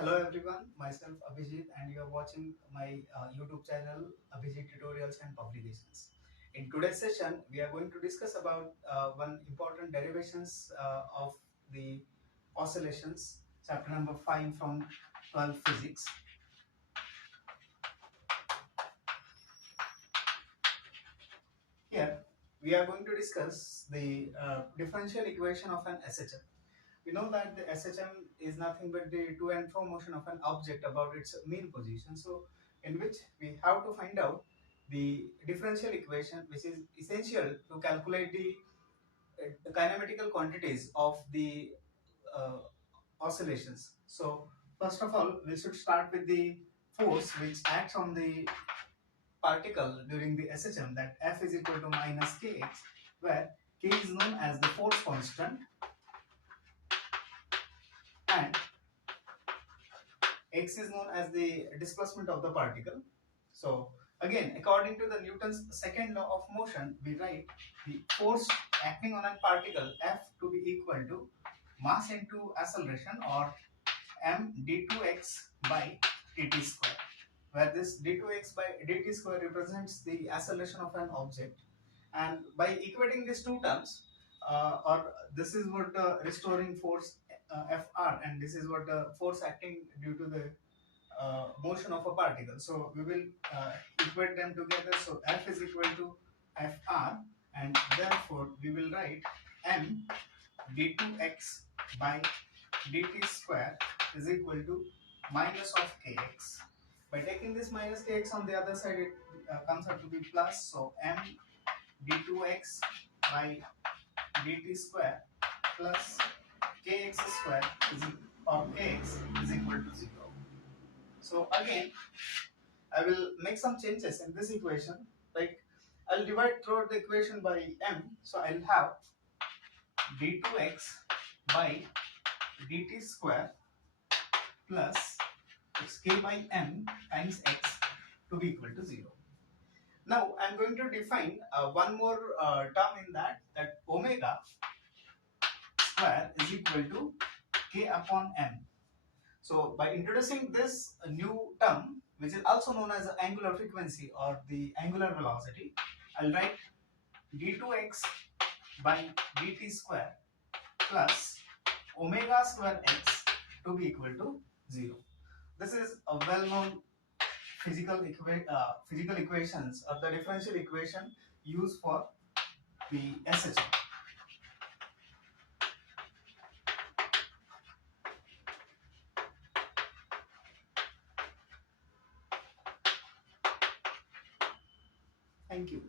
Hello everyone, myself Abhijit and you are watching my YouTube channel Abhijit Tutorials and Publications. In today's session, we are going to discuss about one important derivations of the oscillations, chapter number 5 from 12 physics. Here, we are going to discuss the differential equation of an SHM. We know that the SHM is nothing but the to and fro motion of an object about its mean position. So, in which we have to find out the differential equation, which is essential to calculate the kinematical quantities of the uh, oscillations. So, first of all, we should start with the force which acts on the particle during the SHM, that F is equal to minus kx, where k is known as the force constant and x is known as the displacement of the particle. So again, according to the Newton's second law of motion, we write the force acting on a particle F to be equal to mass into acceleration, or m d2x by dt square, where this d2x by dt square represents the acceleration of an object. And by equating these two terms, or this is what the restoring force Fr, and this is what the force acting due to the motion of a particle. So we will equate them together. So F is equal to Fr, and therefore we will write m d2x by dt square is equal to minus of kx. By taking this minus kx on the other side, it comes out to be plus. So m d2x by dt square plus kx square is or kx is equal to 0. So again, I will make some changes in this equation. Like I'll divide throughout the equation by m. So I'll have d2x by dt square plus k by m times x to be equal to 0. Now I'm going to define one more term in that omega square is equal to k upon m. So by introducing this new term, which is also known as the angular frequency or the angular velocity, I'll write d2x by dt square plus omega square x to be equal to 0. This is a well-known physical equations or the differential equation used for the SHM. Thank you.